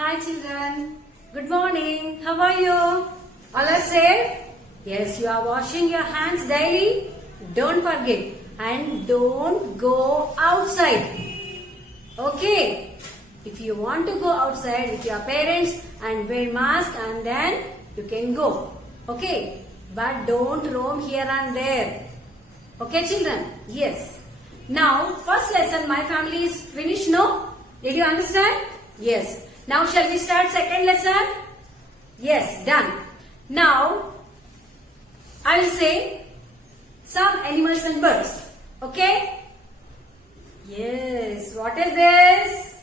Hi children, good morning. How are you? All are safe? Yes, you are washing your hands daily. Don't forget and don't go outside. Okay? If you want to go outside with your parents and wear mask and then you can go. Okay? But don't roam here and there. Okay children? Yes. Now first lesson my family is finished, no? Did you understand? Yes. Now shall we start second lesson? Yes, done. Now I will say some animals and birds. Okay? Yes. What is this?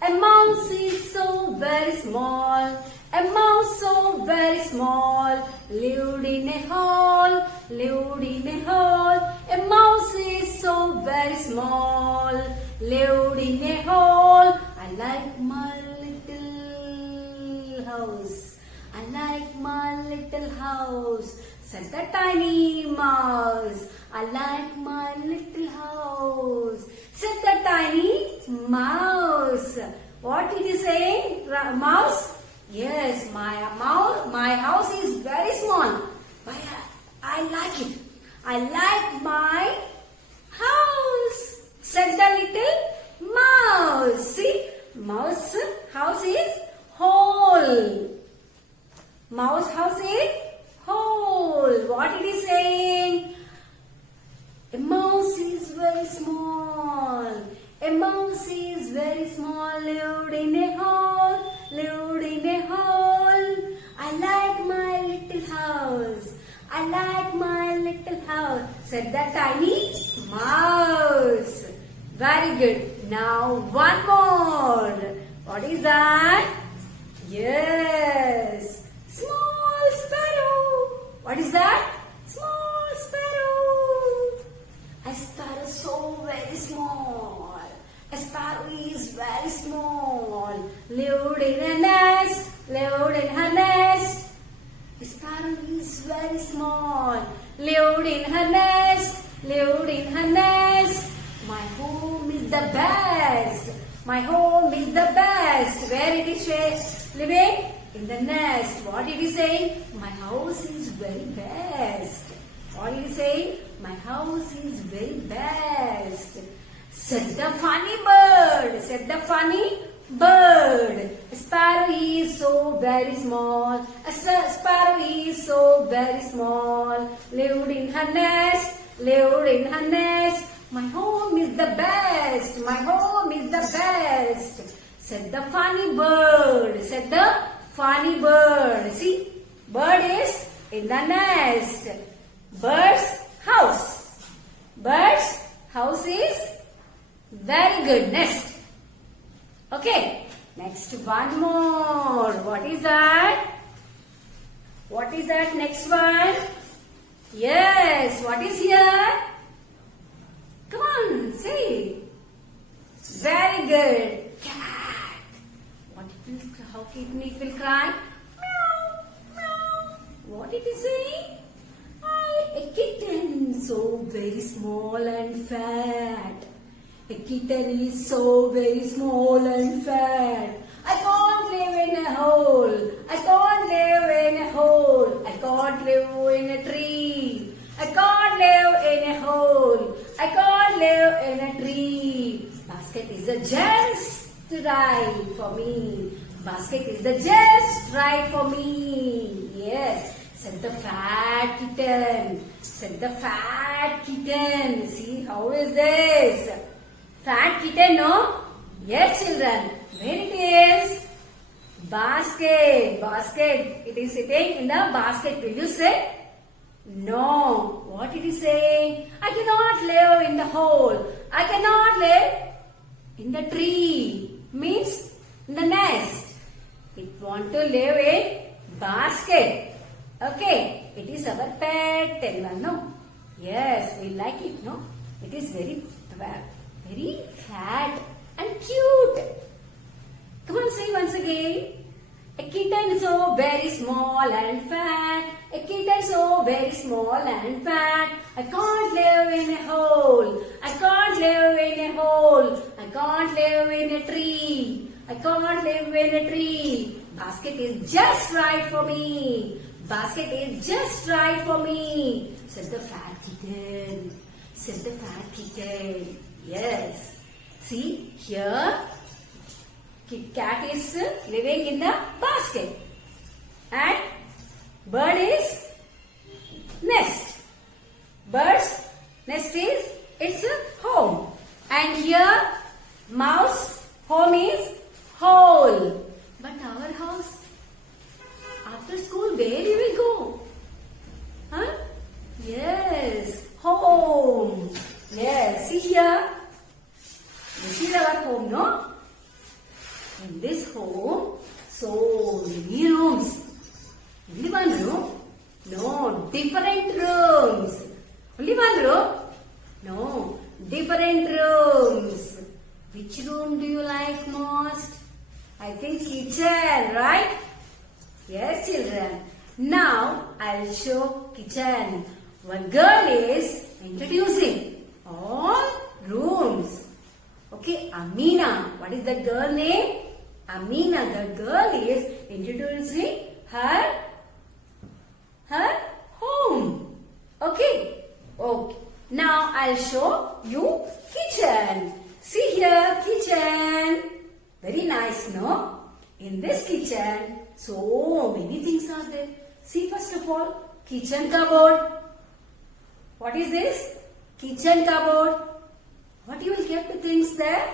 A mouse is so very small. A mouse so very small. Lived in a hole. Lived in a hole. A mouse is so very small. Lived in a hole. I like my little house. I like my little house. Said the tiny mouse. I like my little house. Said the tiny mouse. What did he say? Mouse? Yes, my house is very small. But I like it. I like my house. Said the little mouse. See, mouse house is whole. Mouse house is whole. What it is saying? A mouse is very small. A mouse is very small. Lived in a hole. Lived in a hole. I like my little house. I like my little house. Said the tiny mouse. Very good. Now one more. What is that? Yes. Small sparrow. What is that? Small sparrow. A sparrow so very small. A sparrow is very small. Lived in a nest. Lived in her nest. A sparrow is very small. Lived in her nest. Lived in her nest. My home is the best. My home is the best. Where it is living? In the nest. What did he say? My house is very best. What did he say? My house is very best. Said the funny bird. Said the funny bird. A sparrow is so very small. A sparrow is so very small. Lived in her nest. Lived in her nest. My home is the best. My home is the best. Said the funny bird. Said the funny bird. See, bird is in the nest. Bird's house. Bird's house is very good nest. Okay, next one more. What is that? What is that next one? Yes, what is here? Come on, say. Very good. Cat. What it will, how it will cry? Meow, meow. What it is saying? A kitten, so very small and fat. A kitten is so very small and fat. I can't live in a hole. I can't live in a hole. I can't live in a tree. I can't live in a hole. I can't live in a tree. Basket is the just right for me. Basket is the just right for me. Yes. Said the fat kitten. Said the fat kitten. See, how is this? Fat kitten, no? Yes, children. Where it is? Basket. Basket. It is sitting in the basket. Will you say? No. What it is saying? I cannot live in the hole. I cannot live in the tree. Means in the nest. It want to live in basket. Okay, it is our pet animal, no? Yes, we like it, no? It is very fat and cute. Come on, say once again. A kitten so very small and fat. A kitten so very small and fat. I can't live in a hole. I can't live in a hole. I can't live in a tree. I can't live in a tree. Basket is just right for me. Basket is just right for me, said the fat kitten. Said the fat kitten. Yes. See here, cat is living in the basket. And bird is nest. Bird's nest is its home. And here, mouse home is hole. But our house, after school, where you will go? Huh? Yes, home. Yes, see here. This is our home, no? In this home, so many rooms. Only one room? No, different rooms. Only one room? No, different rooms. Which room do you like most? I think kitchen, right? Yes, children. Now, I'll show kitchen. One girl is introducing all rooms. Okay, Amina. What is that girl name? Amina. The girl is introducing her home. Okay. Okay. Now I'll show you kitchen. See here, kitchen. Very nice, no? In this kitchen, so many things are there. See, first of all, kitchen cupboard. What is this? Kitchen cupboard. What you will get the things there?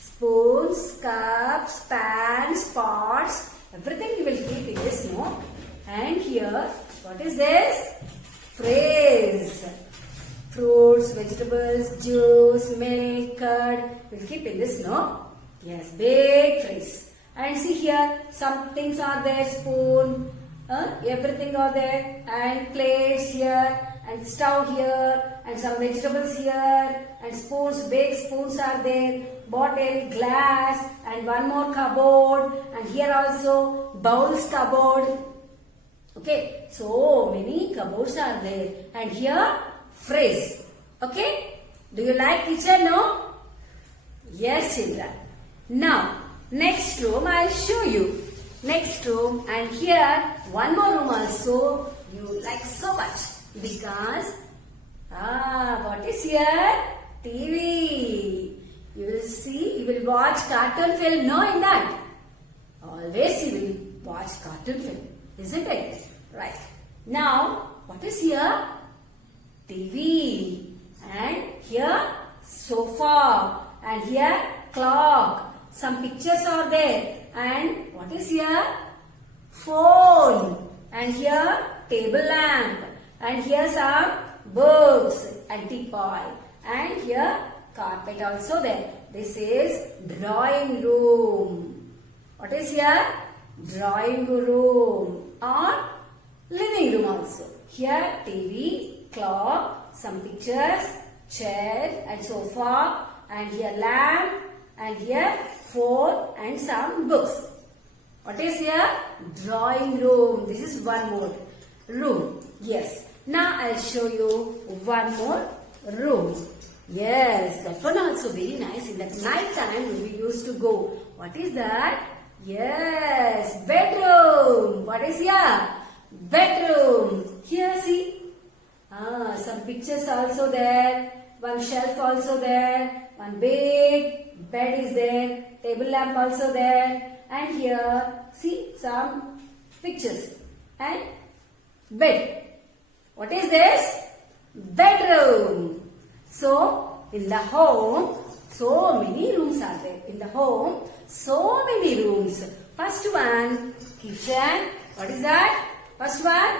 Spoons, cups, pans, pots. Everything you will keep in this, no? And here, what is this? Fridge. Fruits, vegetables, juice, milk, curd. We'll keep in this, no? Yes, big fridge. And see here, some things are there. Spoon, everything are there. And plates here. And stove here. And some vegetables here. And spoons, big spoons are there. Bottle, glass. And one more cupboard. And here also, bowls cupboard. Okay, so many cupboards are there. And here, fridge. Okay, do you like kitchen, no? Yes, children. Now, next room I'll show you. Next room, and here one more room also you like so much because what is here? TV. You will see, you will watch cartoon film, no, in that. Always you will watch cartoon film, isn't it? Right. Now, what is here? TV. And here sofa. And here clock. Some pictures are there. And what is here? Phone. And here table lamp. And here some books and teapot. And here carpet also there. This is drawing room. What is here? Drawing room or living room also. Here TV, clock, some pictures, chair and sofa, and here lamp, and here phone and some books. What is here? Drawing room. This is one more room. Yes. Now I'll show you one more room. Yes, that one also very nice. In that night time we used to go. What is that? Yes, bedroom. What is here? Bedroom. Here see. Some pictures also there. One shelf also there. One big bed is there. Table lamp also there. And here see some pictures. And bed. What is this? Bedroom. So, in the home, so many rooms are there. In the home, so many rooms. First one, kitchen. What is that? First one,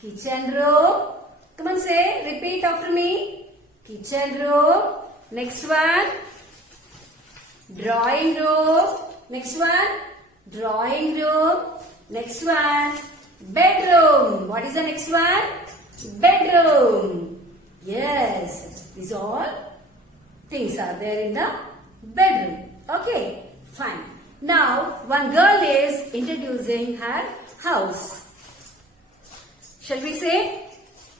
kitchen room. Come on, say, repeat after me. Kitchen room. Next one, drawing room. Next one, drawing room. Next one, bedroom. What is the next one? Bedroom. Yes, these all things are there in the bedroom. Okay, fine. Now, one girl is introducing her house. Shall we say?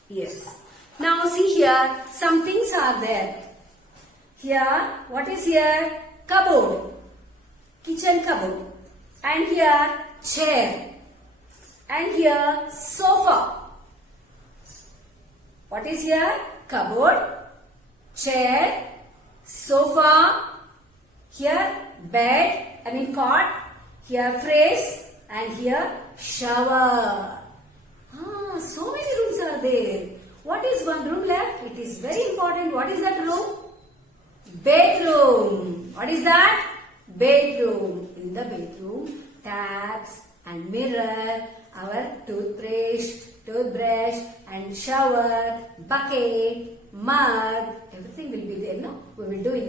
Yes. Now see here, some things are there. Here, what is here? Cupboard. kitchen cupboard. And here chair. And here sofa. What is here? Cupboard, chair, sofa. Here bed, cot. Here fridge. And here shower. So many rooms are there. What is one room left? It is very important. What is that room? Bedroom. What is that? Bedroom. In the bedroom, taps and mirror, our toothbrush and shower, bucket, mug, everything will be there, no? We will do in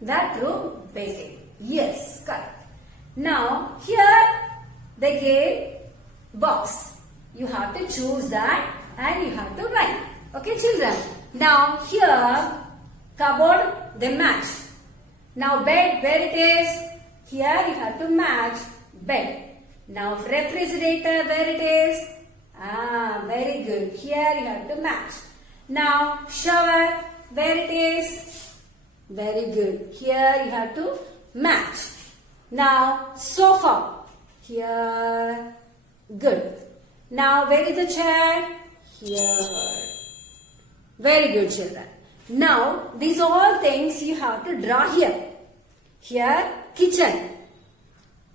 that room, bedroom. Yes, correct. Now, here they gave box. You have to choose that and you have to write. Okay, children? Now, here, cupboard, they match. Now, bed, where it is? Here you have to match bed. Now, refrigerator, where it is? Very good. Here you have to match. Now, shower, where it is? Very good. Here you have to match. Now, sofa. Here. Good. Now, where is the chair? Here. Very good, children. Now, these all things you have to draw here. Here, kitchen.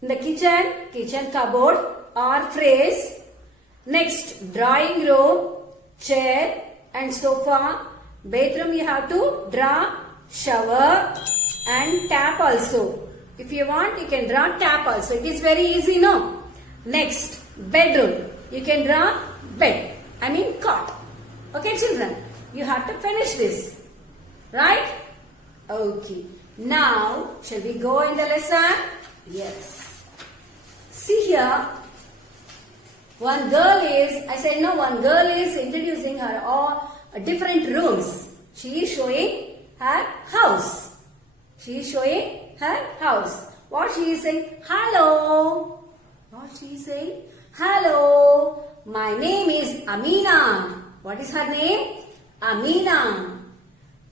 In the kitchen cupboard or fridge. Next, drawing room, chair and sofa. Bedroom you have to draw shower and tap also. If you want, you can draw tap also. It is very easy, no? Next, bedroom. You can draw bed. Cot. Okay, children? You have to finish this. Right? Okay. Now, shall we go in the lesson? Yes. See here. One girl is introducing her all different rooms. She is showing her house. She is showing her house. What she is saying? Hello. What she is saying? Hello. My name is Amina. What is her name? Amina.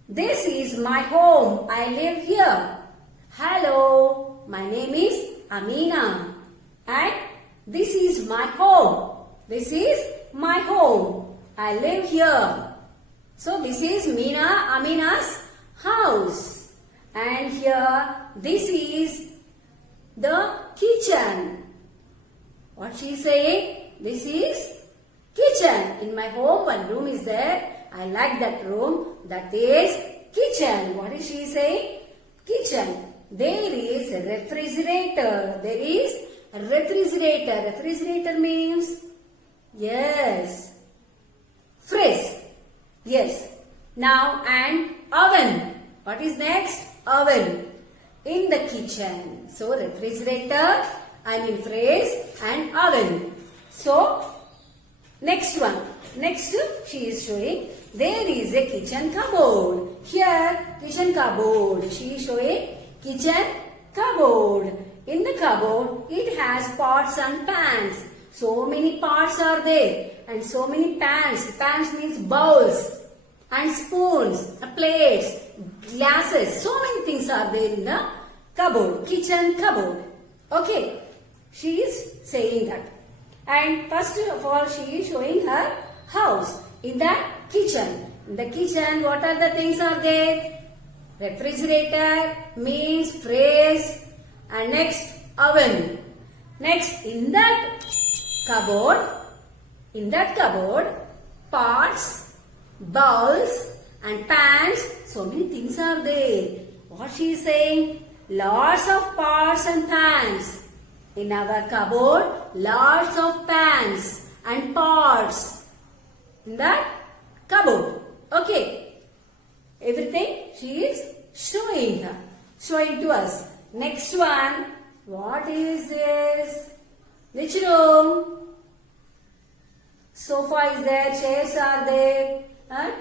This is my home. I live here. Hello. My name is Amina. And this is my home. This is my home. I live here. So this is Amina's house. And here, this is the kitchen. What she is saying? This is kitchen. In my home, one room is there. I like that room. That is kitchen. What is she saying? Kitchen. There is a refrigerator. There is a refrigerator. Refrigerator means? Yes. Fridge. Yes. Now, and oven. What is next? Oven. In the kitchen. So, refrigerator, fridge and oven. So, next one. Next, she is showing there is a kitchen cupboard. Here, kitchen cupboard. She is showing kitchen cupboard. In the cupboard, it has pots and pans. So many pots are there. And so many pans. Pans means bowls. And spoons, plates, glasses. So many things are there in the cupboard. Kitchen cupboard. Okay. She is saying that. And first of all, she is showing her house in the kitchen. In the kitchen, what are the things are there? Refrigerator means fridge, and next oven. Next, in that cupboard, pots, bowls and pans. So many things are there. What she is saying? Lots of pots and pans. In our cupboard, lots of pans and pots. In that cupboard. Okay. Everything she is showing to us. Next one. What is this? Which room? Sofa is there, chairs are there,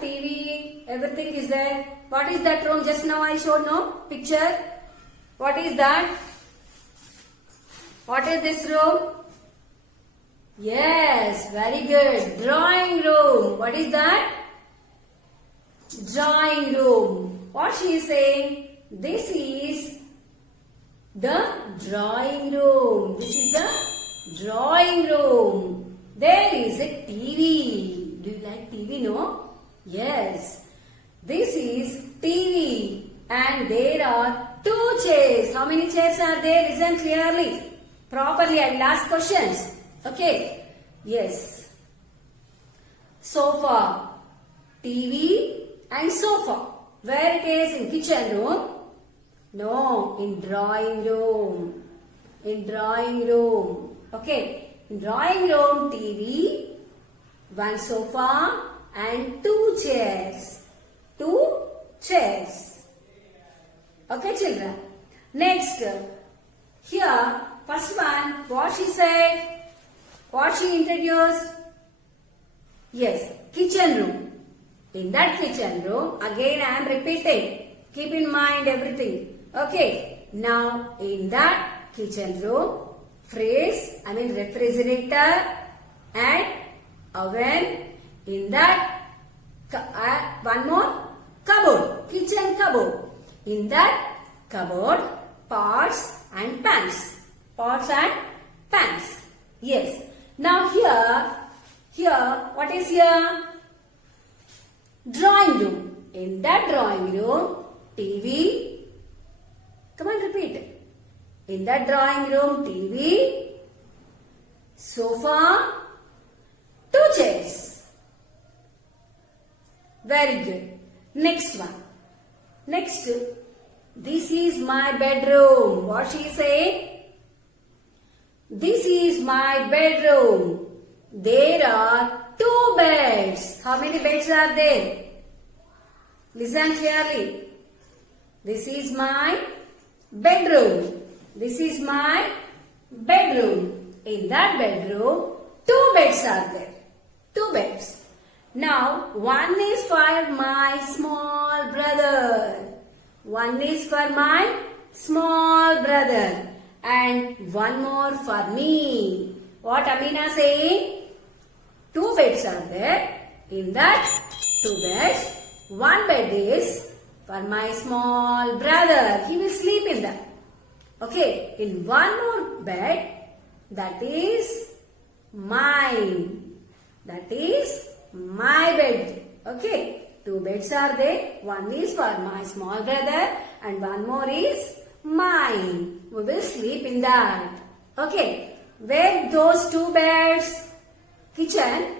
TV, everything is there. What is that room? Just now I showed, no? Picture. What is that? What is this room? Yes, very good. Drawing room. What is that? Drawing room. What she is saying? This is The drawing room. This is the drawing room. There is a TV. Do you like TV? No? Yes. This is TV. And there are 2 chairs. How many chairs are there? Listen clearly. Properly, I will ask questions. Okay. Yes. Sofa. TV and sofa. Where it is? In kitchen room? No, in drawing room. In drawing room. Okay. In drawing room, TV, 1 sofa and 2 chairs. 2 chairs. Okay, children. Next, here, first one, what she said? What she introduced? Yes, kitchen room. In that kitchen room, again I am repeating. Keep in mind everything. Okay, now in that kitchen room, refrigerator and oven. In that, one more, cupboard, kitchen cupboard. In that cupboard, pots and pans. Pots and pans. Yes. Now here, what is here? Drawing room. In that drawing room, TV. Come on, repeat. In that drawing room, TV, sofa, 2 chairs. Very good. Next one. Next, this is my bedroom. What she is saying? This is my bedroom. There are 2 beds. How many beds are there? Listen clearly. This is my bedroom. This is my bedroom. In that bedroom, 2 beds are there. 2 beds. Now, one is for my small brother. One is for my small brother. And one more for me. What Amina saying? 2 beds are there. In that 2 beds, one bed is for my small brother. He will sleep in that. Okay, in one more bed, that is mine. That is my bed. Okay, 2 beds are there. One is for my small brother and one more is mine. We will sleep in that. Okay, where those 2 beds? Kitchen?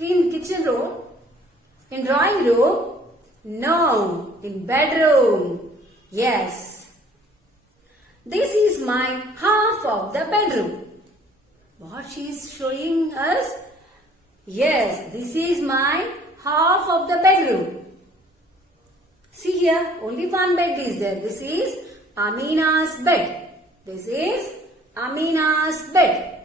In kitchen room? In drawing room? No, in bedroom. Yes. This is my half of the bedroom. What she is showing us? Yes, this is my half of the bedroom. See here, only one bed is there. This is Amina's bed. This is Amina's bed.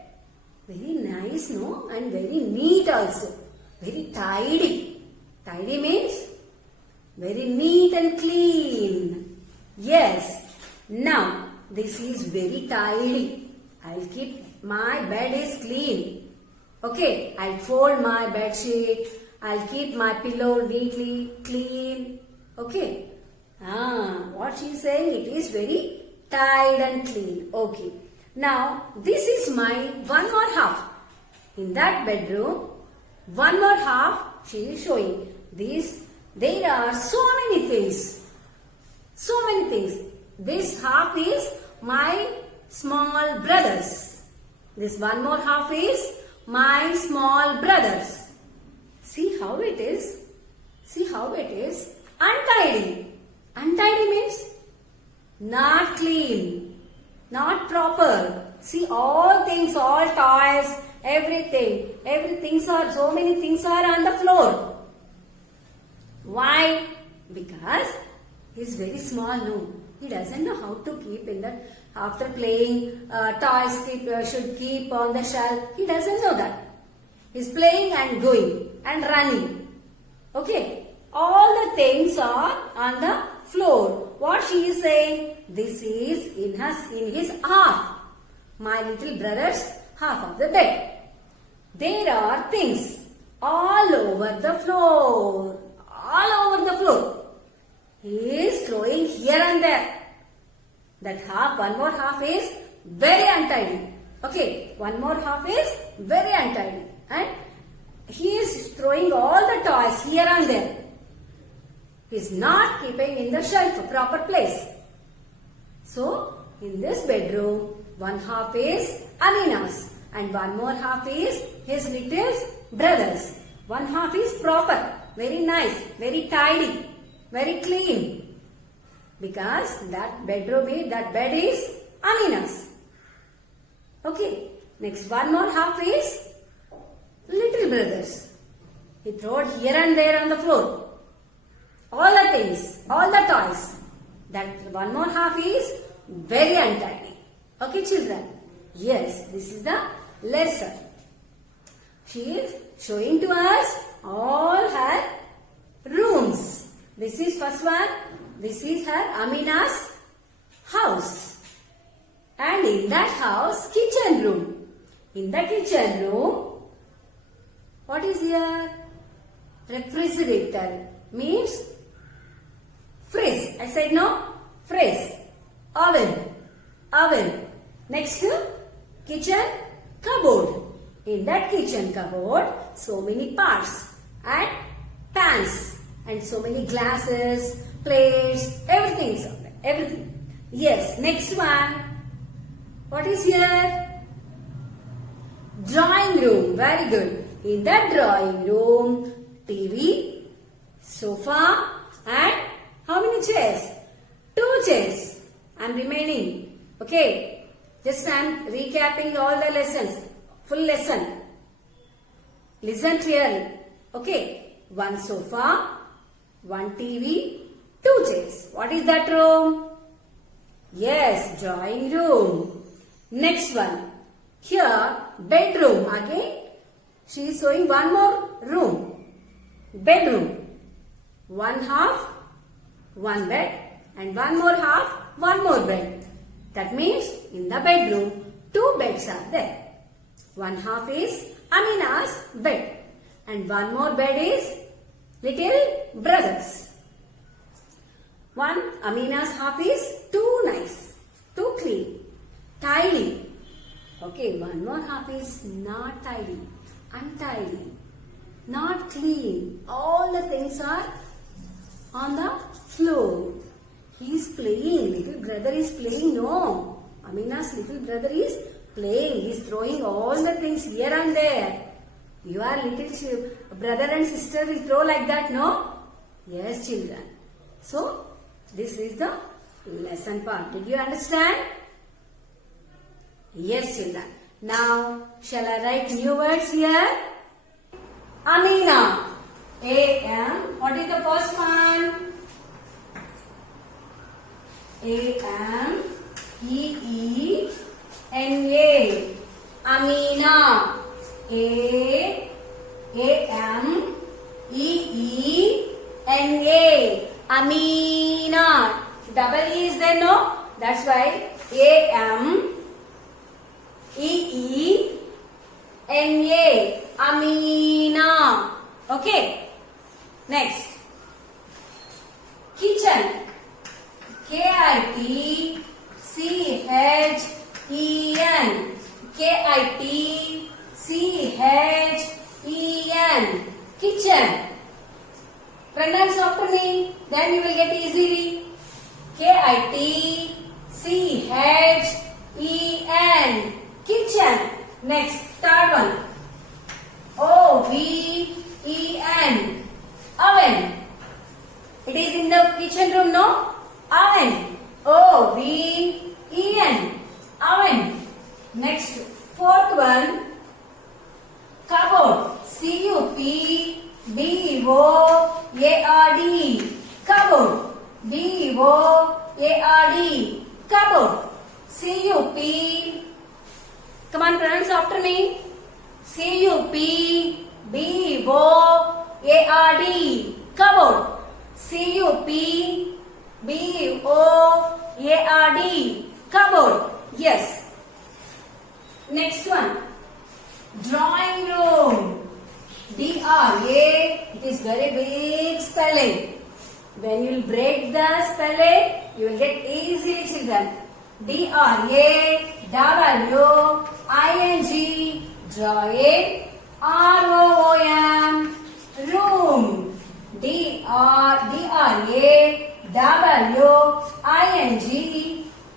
Very nice, no? And very neat also. Very tidy. Tidy means very neat and clean. Yes. Now, this is very tidy. I'll keep my bed is clean. Okay. I'll fold my bed sheet. I'll keep my pillow neatly clean. Okay. What she is saying, it is very tidy and clean. Okay. Now, this is my one more half. In that bedroom, one more half she is showing. There are so many things. So many things. This half is my small brothers. This one more half is my small brothers. See how it is? See how it is? Untidy. Untidy means not clean, not proper. See all things, all toys, everything. So many things are on the floor. Why? Because he is very small, no. He doesn't know how to keep in that. After playing, toys should keep on the shelf. He doesn't know that. He's playing and going and running. Okay. All the things are on the floor. What she is saying? This is in his half. My little brother's half of the bed. There are things all over the floor. All over the floor. He is throwing here and there. That half, one more half is very untidy. Okay, one more half is very untidy. And he is throwing all the toys here and there. He is not keeping in the shelf, proper place. So, in this bedroom, one half is Amina's and one more half is his little brother's. One half is proper, very nice, very tidy, very clean. Because that bed is Amina's. Okay, next one more half is little brother's. He threw it here and there on the floor. All the things, all the toys. That one more half is very untidy. Okay, children? Yes, this is the lesson. She is showing to us all her rooms. This is first one. This is her Amina's house. And in that house, kitchen room. In the kitchen room, what is here? Refrigerator means fridge. I said no? Fridge. Oven. Next, kitchen cupboard. In that kitchen cupboard, so many parts and pans and so many glasses, plates, everything is there. Everything. Yes, next one. What is here? Drawing room. Very good. In that drawing room, TV, sofa and how many chairs? 2 chairs. I am remaining. Okay. Just I am recapping all the lessons. Full lesson. Listen clearly. Okay. 1 sofa, 1 TV, 2 chairs. What is that room? Yes, drawing room. Next one. Here, bedroom. Again, she is showing one more room. Bedroom. One half, one bed, and one more half, one more bed. That means in the bedroom, 2 beds are there. One half is Amina's bed, and one more bed is little brother's. One Amina's half is too nice, too clean, tidy. Okay, one more half is not tidy, untidy, not clean. All the things are on the floor. He is playing. Little brother is playing. No. Amina's little brother is playing. He is throwing all the things here and there. Your little brother and sister will throw like that, no? Yes, children. So, this is the lesson part. Did you understand? Yes, children. Now, shall I write new words here? Amina. A-M. What is the first one? A-M-E-E-N-A. Amina. A-M-E-E-N-A. Amina. Double E is there, no? That's why A-M-E-E-N-A. Amina. Okay. Next. Kitchen. K-I-T-C-H-E-N. K-I-T-C-H-E-N. Kitchen. Pronounce after me. Then you will get easily. K-I-T-C-H-E-N. Kitchen. Next. Third one. O-V-E-N. Oven. It is in the kitchen room, no? Oven. O-V-E-N. Oven. Next, fourth one. Cupboard. C-U-P-B-O-A-R-D. Cupboard. B-O-A-R-D. Cupboard. C-U-P. Come on, pronounce after me. C-U-P-B-O-A-R-D. Cupboard. C-U-P-B-O-A-R-D. Cupboard. Yes. Next one. Drawing room. D-R-A. It is very big spelling. When you will break the spelling, you will get easily, children. D-R-A-W-I-N-G, drawing. R-O-O-M, room. D-R-A-W-I-N-G,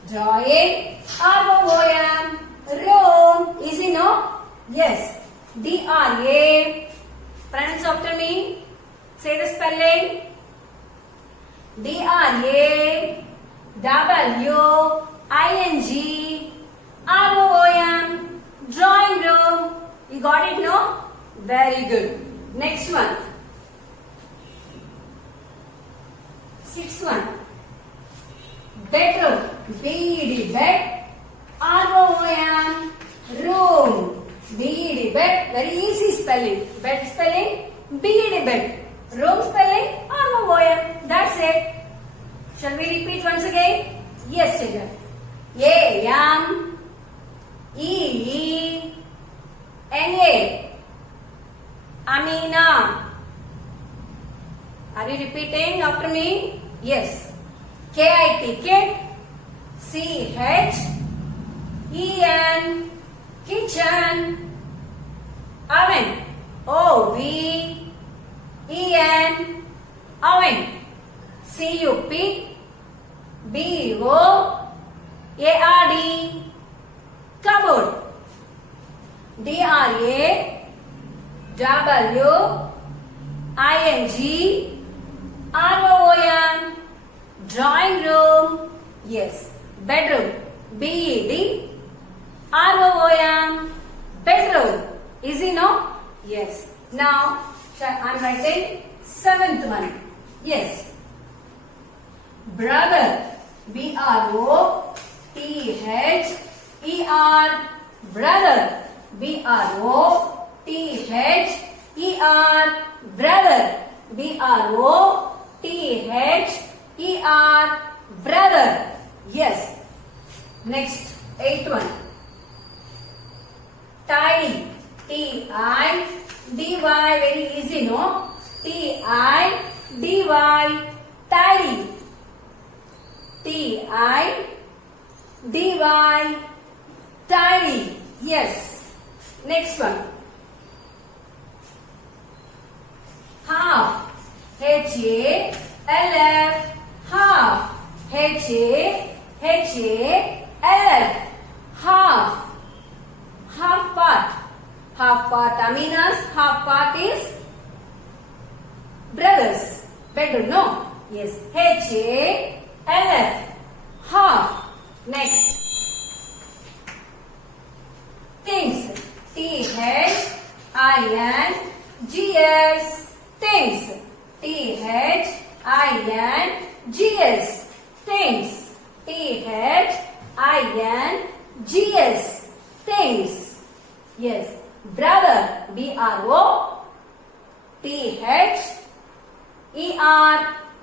drawing. R-O-O-M, room. Easy, no? Yes. D-R-A, pronounce after me. Say the spelling. D-R-A-W-I-N-G, R-O-O-M, drawing room. You got it, no? Very good. Next one. Sixth one. Bedroom. B-E-D, bed. R-O-O-M, room. B-E-D, bed. Very easy spelling. Bed spelling, B-E-D, bed. Room spelling, R-O-O-M. That's it. Shall we repeat once again? Yes, children. A-M-E-E-N-A. Amina. Are you repeating after me? Yes. K-I-T, kit. C-H-E-N, kitchen. Oven. O-V-E-N, oven. C-U-P-B-O-A-R-D, cupboard. D-R-A-W-I-N-G-R-O-O-M, drawing room. Yes. Bedroom. B-E-D-R-O-O-M, bedroom. Easy, no? Yes. Now, I'm writing seventh one. Yes. Brother. B-R-O-T-H-E-R, brother. B-R-O-T-H-E-R, brother. B-R-O-T-H-E-R, brother. Yes. Next, eighth one. Tidy. T-I-D-Y, very easy, no? T-I-D-Y, tidy. T-I-D-Y, tidy. Yes. Next one. Half. H-A-L-F, half. H-A-H-A-L-F, half. Half part. Half part Amina's, half part is brothers. Bedroom, no? Yes. H-A-L-F, half. Next. Things. T-H-I-N-G-S, things. T-H-I-N-G-S, things. T-H-I-N-G-S, things. Yes. Brother. B-R-O-T-H-E-R,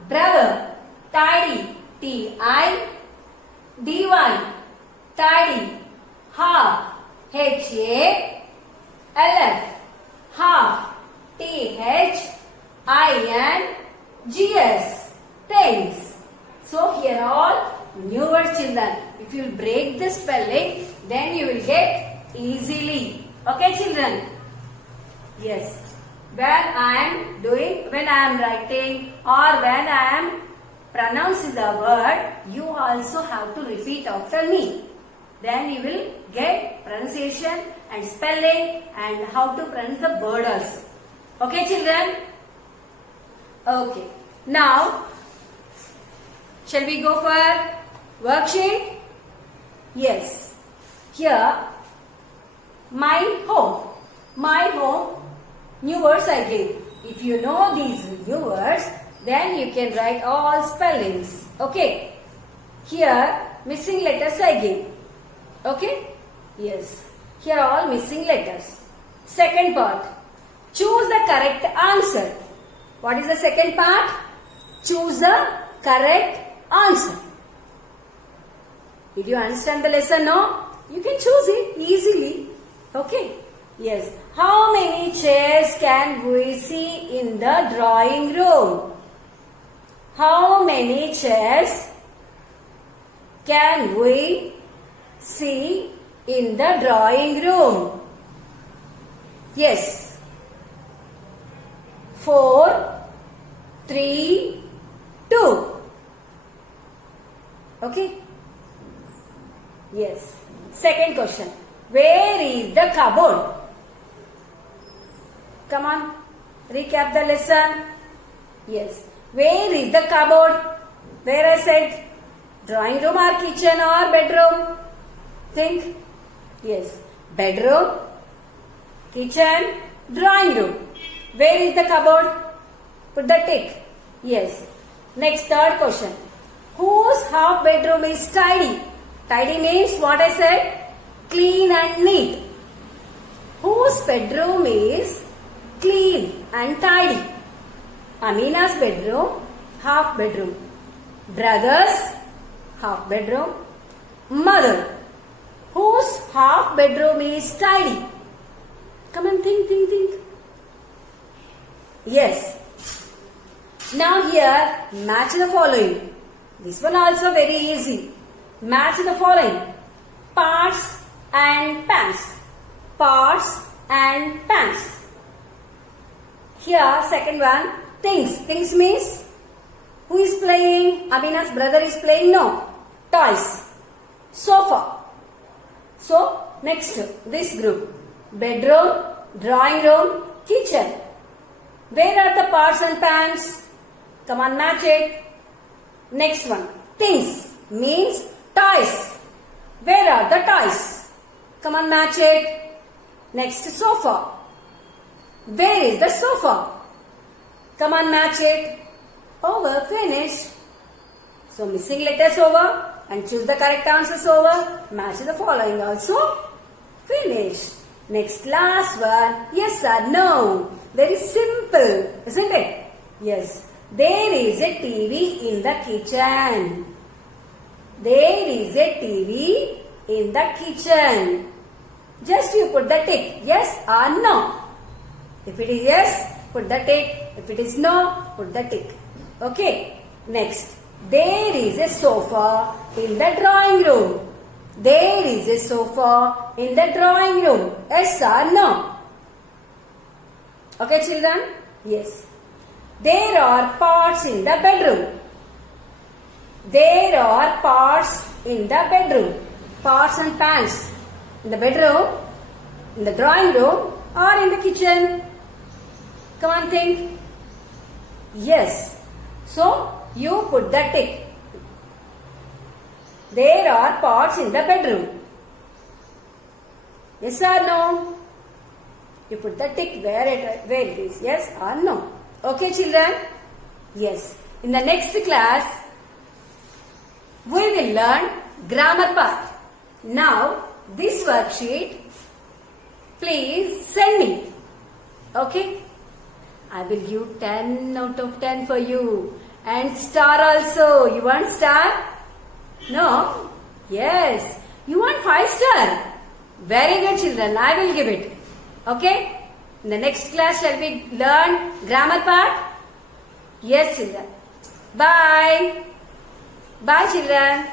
brother. Tidy. T-I-D-Y, tidy. Half. H-A-L-F, half. T-H-I-N-G-S, things. So here all new words, children. If you break the spelling, then you will get easily. Okay, children? Yes. When I am writing or when I am pronouncing the word, you also have to repeat after me. Then you will get pronunciation and spelling and how to pronounce the word also. Okay, children? Okay. Now, shall we go for worksheet? Yes. Here, my home. My home, new words I gave. If you know these new words, then you can write all spellings. Okay. Here, missing letters I gave. Okay? Yes. Here are all missing letters. Second part. Choose the correct answer. What is the second part? Choose the correct answer. Did you understand the lesson? No? You can choose it easily. Okay? Yes. How many chairs can we see in the drawing room? How many chairs can we see in the drawing room? Yes. 4, 3, 2. Okay? Yes. Second question. Where is the cupboard? Come on. Recap the lesson. Yes. Where is the cupboard? Where I said? Drawing room or kitchen or bedroom? Think. Yes. Bedroom, kitchen, drawing room. Where is the cupboard? Put the tick. Yes. Next, third question. Whose half bedroom is tidy? Tidy means what I said? Clean and neat. Whose bedroom is clean and tidy? Amina's bedroom, half bedroom. Brother's half bedroom. Mother. Whose half bedroom is tidy? Come and think. Yes. Now here, match the following. This one also very easy. Match the following. Pots and pans. Pots and pans. Here, second one. Things. Things means who is playing? Amina's brother is playing? No. Toys. Sofa. So, next, this group. Bedroom, drawing room, kitchen. Where are the pots and pans? Come on, match it. Next one. Things means toys. Where are the toys? Come on, match it. Next, sofa. Where is the sofa? Come on, match it. Over, finish. So, missing letters over and choose the correct answers over. Match the following also. Finish. Next, last one. Yes or no? Very simple, isn't it? Yes. There is a TV in the kitchen. There is a TV in the kitchen. Just you put the tick. Yes or no? If it is yes, put the tick. If it is no, put the tick. Okay. Next. There is a sofa in the drawing room. There is a sofa in the drawing room. Yes or no? Okay, children? Yes. There are pots in the bedroom. There are pots in the bedroom. Pots and pans. In the bedroom, in the drawing room, or in the kitchen. Come on, think. Yes. So, you put the tick. There are pots in the bedroom. Yes or no? You put the tick where it is. Yes or no? Okay, children? Yes. In the next class, we will learn grammar part. Now, this worksheet, please send me. Okay? I will give 10 out of 10 for you. And star also. You want star? No? Yes. You want 5 star? Very good, children. I will give it. Okay? In the next class, shall we learn grammar part? Yes, children. Bye. Bye, children.